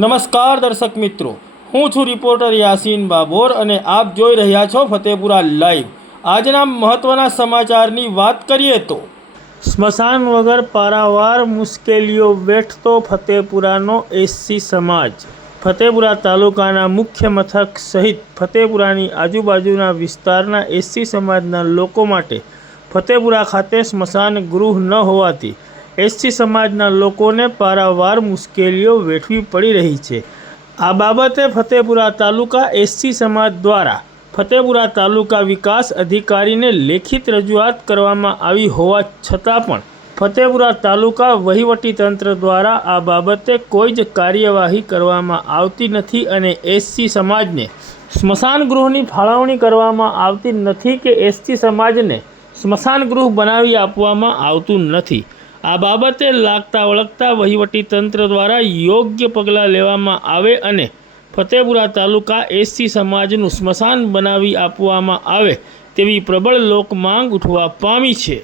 નમસ્કાર દર્શક મિત્રો, હું છું રિપોર્ટર યાસીન બાબોર અને આપ જોઈ રહ્યા છો ફતેપુરા લાઈવ। આજના મહત્વના સમાચારની વાત કરીએ તો સ્મશાન વગર પારાવાર મુશ્કેલીઓ વેઠતો ફતેપુરાનો એસસી સમાજ। ફતેપુરા તાલુકાના મુખ્ય મથક સહિત ફતેપુરાની આજુબાજુના વિસ્તારના એસસી સમાજના લોકો માટે ફતેપુરા ખાતે સ્મશાન ગૃહ ન હોવાથી એસસી સમાજના લોકોને પારાવાર મુશ્કેલીઓ વેઠવી પડી રહી છે। આ બાબતે ફતેપુરા તાલુકા એસસી સમાજ દ્વારા ફતેપુરા તાલુકા વિકાસ અધિકારીને લેખિત રજૂઆત કરવામાં આવી હોવા છતાં પણ ફતેપુરા તાલુકા વહીવટીતંત્ર દ્વારા આ બાબતે કોઈ જ કાર્યવાહી કરવામાં આવતી નથી અને એસસી સમાજને સ્મશાન ગૃહની ફાળવણી કરવામાં આવતી નથી કે એસસી સમાજને સ્મશાન ગૃહ બનાવી આપવામાં આવતું નથી। આ બાબતે લાગતા વળગતા વહીવટીતંત્ર દ્વારા યોગ્ય પગલાં લેવામાં આવે અને ફતેપુરા તાલુકા એસસી સમાજનું સ્મશાન બનાવી આપવામાં આવે તેવી પ્રબળ લોક માંગ ઉઠવા પામી છે।